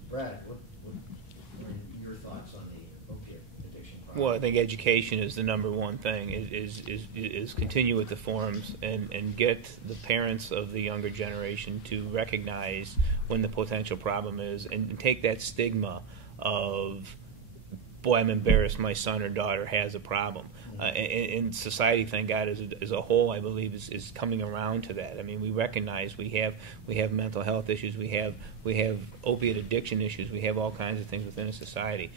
Brad, what are your thoughts on the opiate addiction problem? Well, I think education is the number one thing. Is continue with the forums and get the parents of the younger generation to recognize when the potential problem is, and take that stigma of, boy, I'm embarrassed my son or daughter has a problem. And society, thank God, as a whole, I believe, is coming around to that. I mean, we recognize we have mental health issues, we have opiate addiction issues, we have all kinds of things within a society.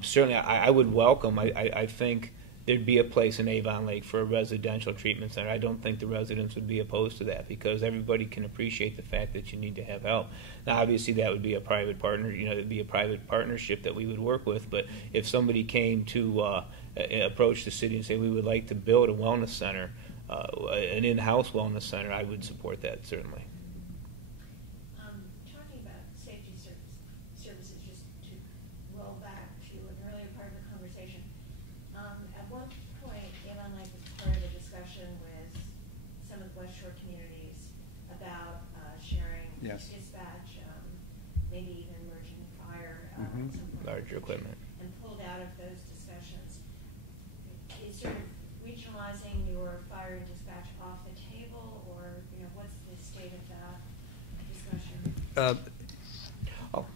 Certainly, I would welcome. I think there'd be a place in Avon Lake for a residential treatment center. I don't think the residents would be opposed to that, because everybody can appreciate the fact that you need to have help. Now, obviously, that would be a private partner. It'd be a private partnership that we would work with. But if somebody came to approach the city and say we would like to build a wellness center, an in-house wellness center, I would support that certainly. Talking about safety services, just to roll back to an earlier part of the conversation. At one point, Avon Lake was part of a discussion with some of the West Shore communities about sharing dispatch, maybe even emerging fire, at some point. Larger equipment. And pulled out of those discussions. Is sort of regionalizing your fire dispatch off the table, or what's the state of that discussion?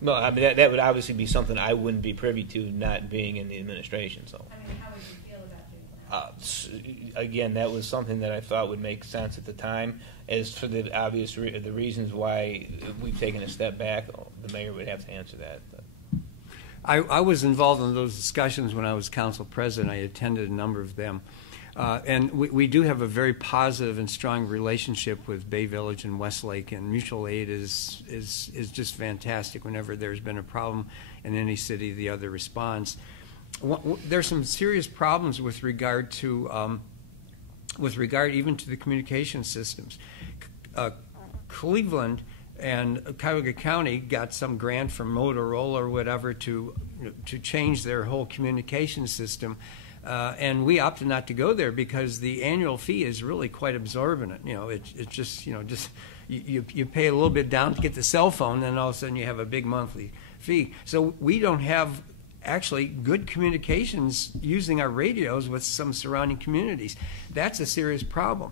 No, I mean that would obviously be something I wouldn't be privy to, not being in the administration. So, I mean, how would you feel about doing that? Again, that was something that I thought would make sense at the time. As for the obvious the reasons why we've taken a step back, the mayor would have to answer that. But. I was involved in those discussions when I was council president. I attended a number of them. And we do have a very positive and strong relationship with Bay Village and Westlake, and mutual aid is just fantastic. Whenever there's been a problem in any city, the other responds. There's some serious problems with regard even to the communication systems. Cleveland and Cuyahoga County got some grant from Motorola or whatever to change their whole communication system. And we opted not to go there because the annual fee is really quite exorbitant. It's just you pay a little bit down to get the cell phone, and all of a sudden you have a big monthly fee. So we don't have actually good communications using our radios with some surrounding communities. That's a serious problem.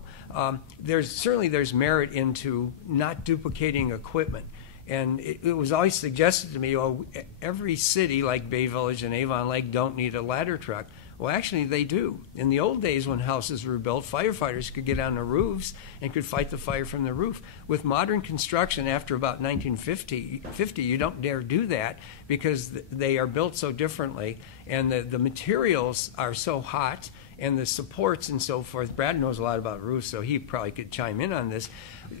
There's merit into not duplicating equipment. And it was always suggested to me, every city like Bay Village and Avon Lake don't need a ladder truck. Well, actually, they do. In the old days when houses were built, firefighters could get on the roofs and could fight the fire from the roof. With modern construction after about 1950, you don't dare do that because they are built so differently, and the materials are so hot, and the supports and so forth. Brad knows a lot about roofs, so he probably could chime in on this.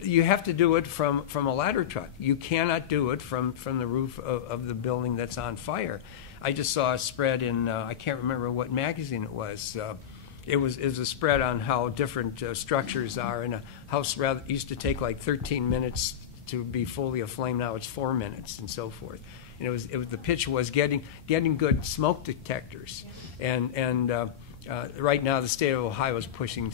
You have to do it from a ladder truck. You cannot do it from the roof of the building that's on fire. I just saw a spread in, I can't remember what magazine it was. It was a spread on how different structures are, and a house used to take like 13 minutes to be fully aflame. Now it's 4 minutes and so forth. And the pitch was getting good smoke detectors. And right now the state of Ohio is pushing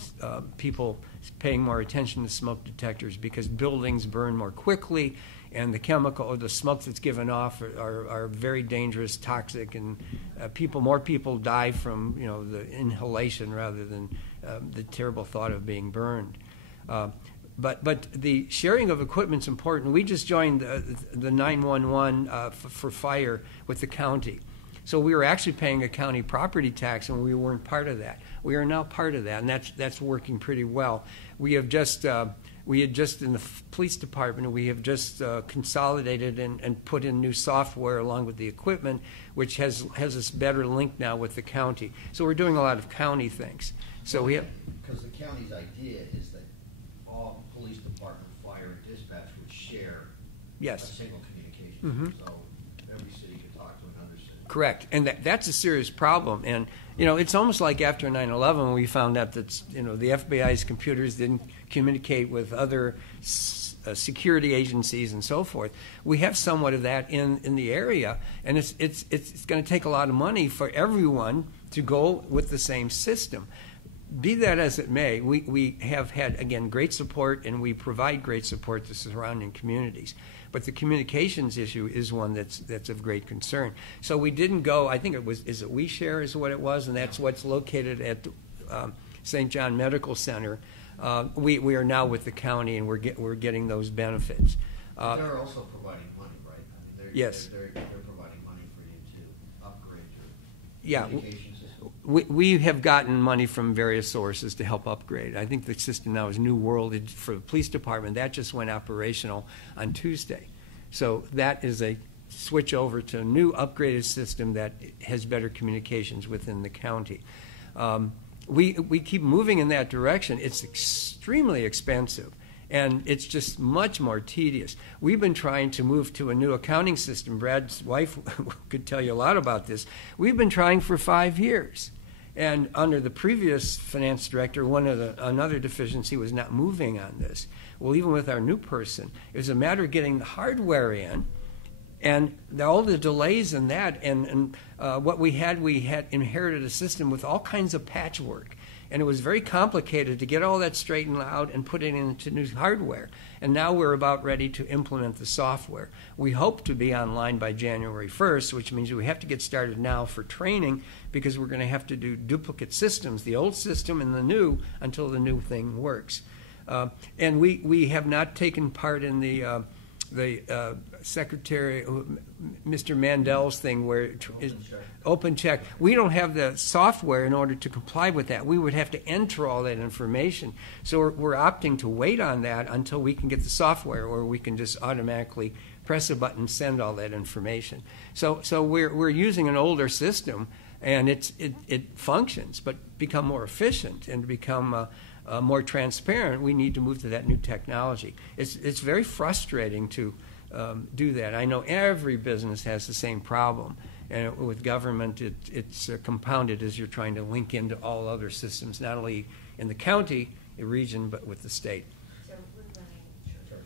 people paying more attention to smoke detectors because buildings burn more quickly, and the smoke that's given off are very dangerous, toxic, and more people die from the inhalation rather than the terrible thought of being burned. But the sharing of equipment's important. We just joined the 911 for fire with the county. So we were actually paying a county property tax, and we weren't part of that. We are now part of that, and that's working pretty well. We had just in the police department, we have just consolidated and put in new software along with the equipment, which has us better linked now with the county. So we're doing a lot of county things. So we have, because the county's idea is that all police department, fire, and dispatch would share a single communication. Mm-hmm. So every city could talk to another city. Correct, and that's a serious problem. And it's almost like after 9/11 when we found out that the FBI's computers didn't communicate with other security agencies and so forth. We have somewhat of that in the area, and it's going to take a lot of money for everyone to go with the same system. Be that as it may, we have had, again, great support, and we provide great support to surrounding communities. But the communications issue is one that's of great concern. So we didn't go, I think is it WeShare is what it was, and that's what's located at St. John Medical Center. We are now with the county, and we're getting those benefits. They're also providing money, right? I mean, yes. They're providing money for you to upgrade your communication system. We have gotten money from various sources to help upgrade. I think the system now is New World for the police department. That just went operational on Tuesday. So that is a switch over to a new upgraded system that has better communications within the county. We keep moving in that direction. It's extremely expensive, and it's just much more tedious. We've been trying to move to a new accounting system. Brad's wife could tell you a lot about this. We've been trying for 5 years. And under the previous finance director, another deficiency was not moving on this. Well, even with our new person, it was a matter of getting the hardware in, and all the delays in that. And what we had inherited a system with all kinds of patchwork. And it was very complicated to get all that straightened out and put it into new hardware. And now we're about ready to implement the software. We hope to be online by January 1st, which means we have to get started now for training because we're going to have to do duplicate systems, the old system and the new, until the new thing works. And we have not taken part in the Secretary, Mr. Mandel's thing where open check. We don't have the software in order to comply with that. We would have to enter all that information. So we're opting to wait on that until we can get the software, or we can just automatically press a button and send all that information. So we're using an older system and it functions, but become more efficient and become more transparent, we need to move to that new technology. It's very frustrating to do that. I know every business has the same problem, and with government, it's compounded as you're trying to link into all other systems, not only in the county, the region, but with the state. So we're running short.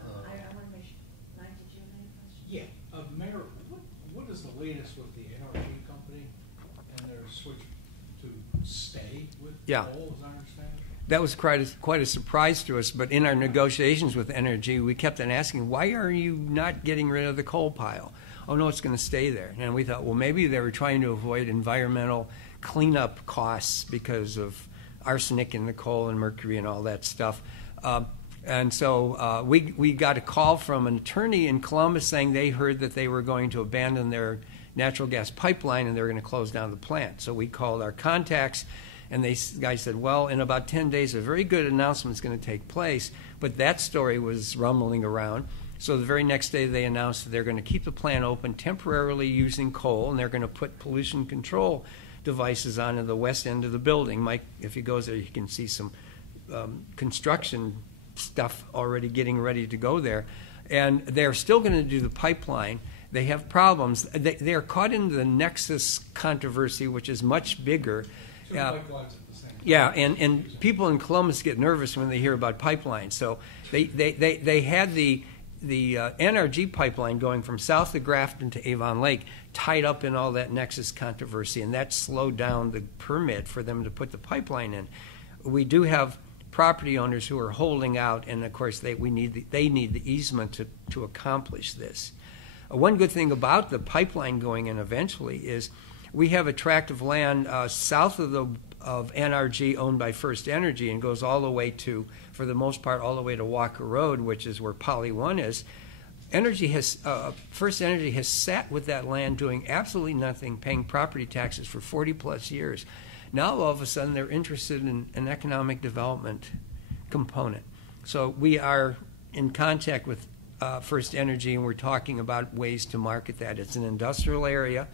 I want to make sure. Mike, did you have any questions? Yeah, Mayor, what is the latest with the NRG company and their switch to stay with coal, as I understand it? That was quite a surprise to us, but in our negotiations with Energy, we kept on asking, why are you not getting rid of the coal pile? Oh, no, it's going to stay there. And we thought, well, maybe they were trying to avoid environmental cleanup costs because of arsenic in the coal and mercury and all that stuff. And so we got a call from an attorney in Columbus saying they heard that they were going to abandon their natural gas pipeline and they were going to close down the plant. So we called our contacts, and the guy said, well, in about 10 days, a very good announcement is going to take place. But that story was rumbling around. So the very next day, they announced that they're going to keep the plant open temporarily using coal, and they're going to put pollution control devices on in the west end of the building. Mike, if he goes there, you can see some construction stuff already getting ready to go there. And they're still going to do the pipeline. They have problems. They are caught in the nexus controversy, which is much bigger. Yeah, and people in Columbus get nervous when they hear about pipelines. So they had the NRG pipeline going from south of Grafton to Avon Lake tied up in all that nexus controversy, and that slowed down the permit for them to put the pipeline in. We do have property owners who are holding out, and of course they need the easement to accomplish this. One good thing about the pipeline going in eventually is we have a tract of land south of NRG owned by First Energy and goes all the way to, for the most part, all the way to Walker Road, which is where Poly 1 is. First Energy has sat with that land doing absolutely nothing, paying property taxes for 40 plus years. Now all of a sudden they're interested in an economic development component. So we are in contact with First Energy, and we're talking about ways to market that. It's an industrial area.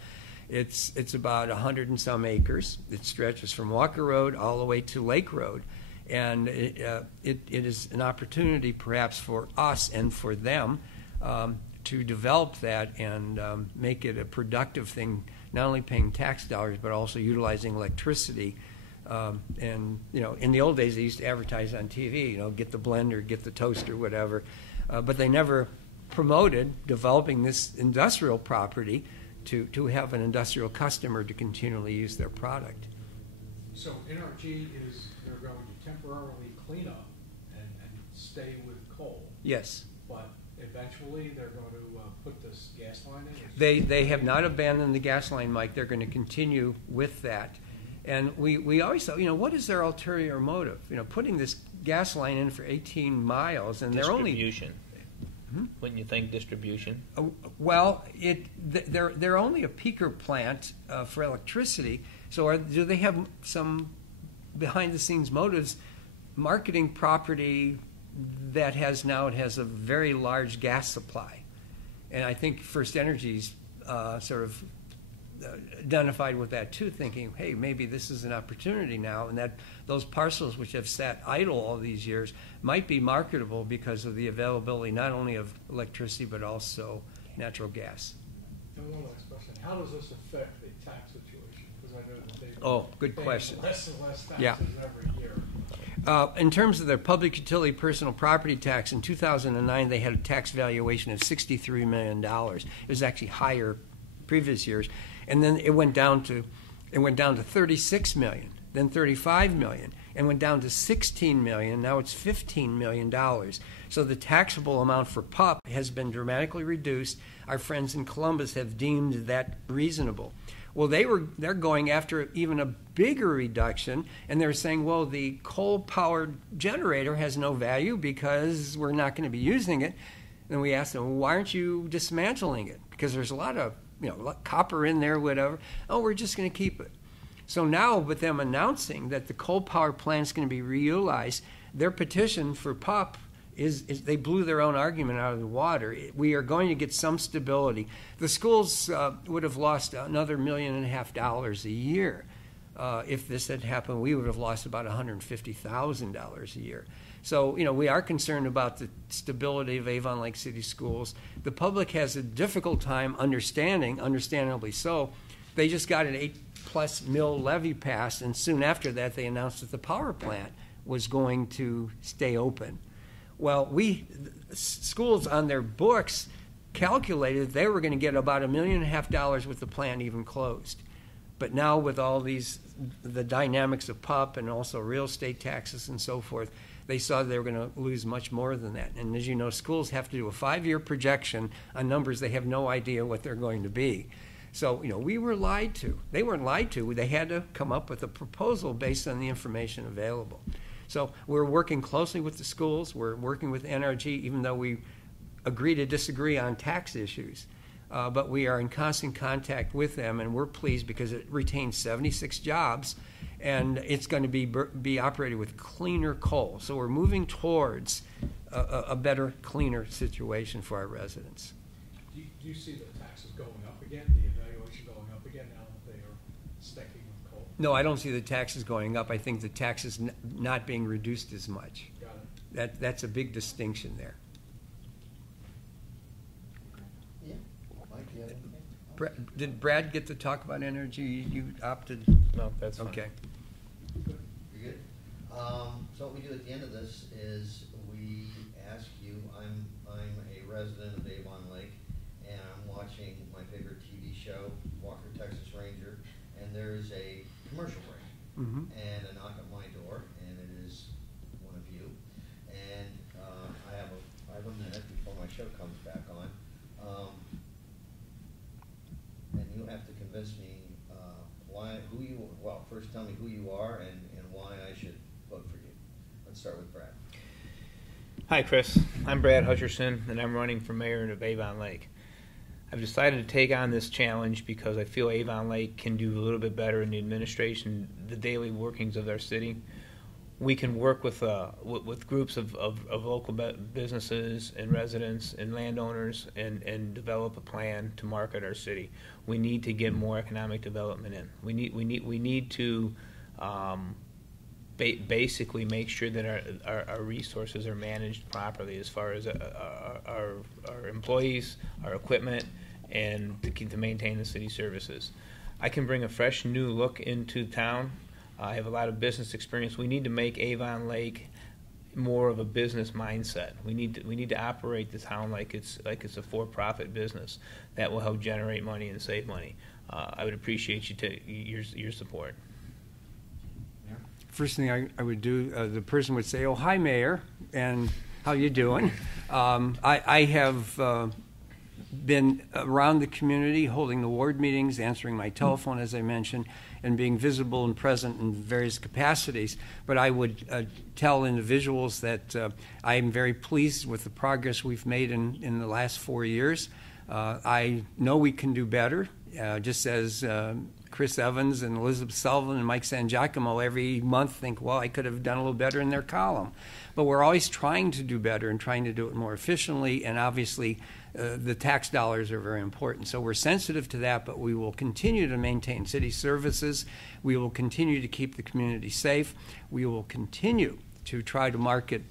It's about 100 and some acres. It stretches from Walker Road all the way to Lake Road. And it is an opportunity perhaps for us and for them to develop that and make it a productive thing, not only paying tax dollars but also utilizing electricity. And in the old days they used to advertise on TV, get the blender, get the toaster, whatever. But they never promoted developing this industrial property to have an industrial customer to continually use their product. So NRG they're going to temporarily clean up and stay with coal. Yes. But eventually they're going to put this gas line in? They have not abandoned the gas line, Mike. They're going to continue with that. And we always thought, what is their ulterior motive? Putting this gas line in for 18 miles, and they're only... Distribution. Wouldn't you think distribution? Well, they're only a peaker plant for electricity. So do they have some behind-the-scenes motives? Marketing property that has a very large gas supply, and I think First Energy's sort of identified with that too, thinking, hey, maybe this is an opportunity now, and that those parcels which have sat idle all these years might be marketable because of the availability not only of electricity but also natural gas. And one last question: how does this affect the tax situation? Because I know that they've good question. Less and less taxes every year. In terms of their public utility personal property tax, in 2009 they had a tax valuation of $63 million. It was actually higher previous years, and then it went down to 36 million, then 35 million, and went down to 16 million. Now it's $15 million. So the taxable amount for PUP has been dramatically reduced. Our friends in Columbus have deemed that reasonable. Well, they're going after even a bigger reduction, and they're saying, well, the coal-powered generator has no value because we're not going to be using it. And we asked them, well, why aren't you dismantling it? Because there's a lot of copper in there, whatever. Oh, we're just going to keep it. So now, with them announcing that the coal power plant is going to be reutilized, their petition for PUP they blew their own argument out of the water. We are going to get some stability. The schools would have lost another $1.5 million a year. If this had happened, we would have lost about $150,000 a year. So, we are concerned about the stability of Avon Lake City Schools. The public has a difficult time understanding, understandably so. They just got an $8+ million levy passed, and soon after that, they announced that the power plant was going to stay open. Well, schools on their books calculated they were going to get about $1.5 million with the plant even closed. But now with all the dynamics of PUP and also real estate taxes and so forth, they saw they were going to lose much more than that. And as you know, schools have to do a 5-year projection on numbers they have no idea what they're going to be. So, we were lied to. They weren't lied to. They had to come up with a proposal based on the information available. So we're working closely with the schools. We're working with NRG, even though we agree to disagree on tax issues. But we are in constant contact with them, and we're pleased because it retains 76 jobs, and it's going to be operated with cleaner coal. So we're moving towards a better, cleaner situation for our residents. Do you see the taxes going up again, the evaluation going up again now that they are sticking with coal? No, I don't see the taxes going up. I think the taxes not being reduced as much. Got it. That's a big distinction there. Yeah. Mike, you have anything? Did Brad get to talk about energy? You opted? No, that's fine. Okay. You're good? So what we do at the end of this is we ask you, I'm a resident of Avon Lake, and I'm watching my favorite TV show, Walker, Texas Ranger, and there's a commercial break, and a knock at my door, and it is one of you, and I have a minute before my show comes back on, and you have to convince me first tell me who you are and why I should vote for you. Let's start with Brad. Hi, Chris. I'm Brad Hutcherson, and I'm running for mayor of Avon Lake. I've decided to take on this challenge because I feel Avon Lake can do a little bit better in the administration, the daily workings of our city. We can work with groups of local businesses and residents and landowners and develop a plan to market our city. We need to get more economic development in. We need to basically make sure that our resources are managed properly as far as our employees, our equipment, and to maintain the city services. I can bring a fresh new look into town. I have a lot of business experience. We need to make Avon Lake more of a business mindset. We need to operate the town like it's a for-profit business. That will help generate money and save money. I would appreciate your support. First thing I would do, the person would say, "Oh, hi, Mayor, and how you doing?" I have been around the community, holding the ward meetings, answering my telephone, as I mentioned, and being visible and present in various capacities. But I would tell individuals that I am very pleased with the progress we've made in the last 4 years. I know we can do better, just as Chris Evans and Elizabeth Sullivan and Mike Sangiacomo every month think, well, I could have done a little better in their column. But we're always trying to do better and trying to do it more efficiently, and obviously the tax dollars are very important. So we're sensitive to that, but we will continue to maintain city services. We will continue to keep the community safe. We will continue to try to market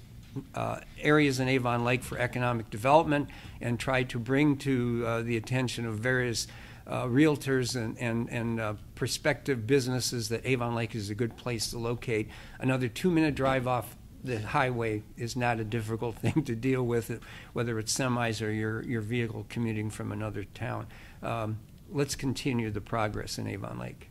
areas in Avon Lake for economic development and try to bring to the attention of various realtors and prospective businesses that Avon Lake is a good place to locate. Another 2-minute drive off the highway is not a difficult thing to deal with, whether it's semis or your vehicle commuting from another town. Let's continue the progress in Avon Lake.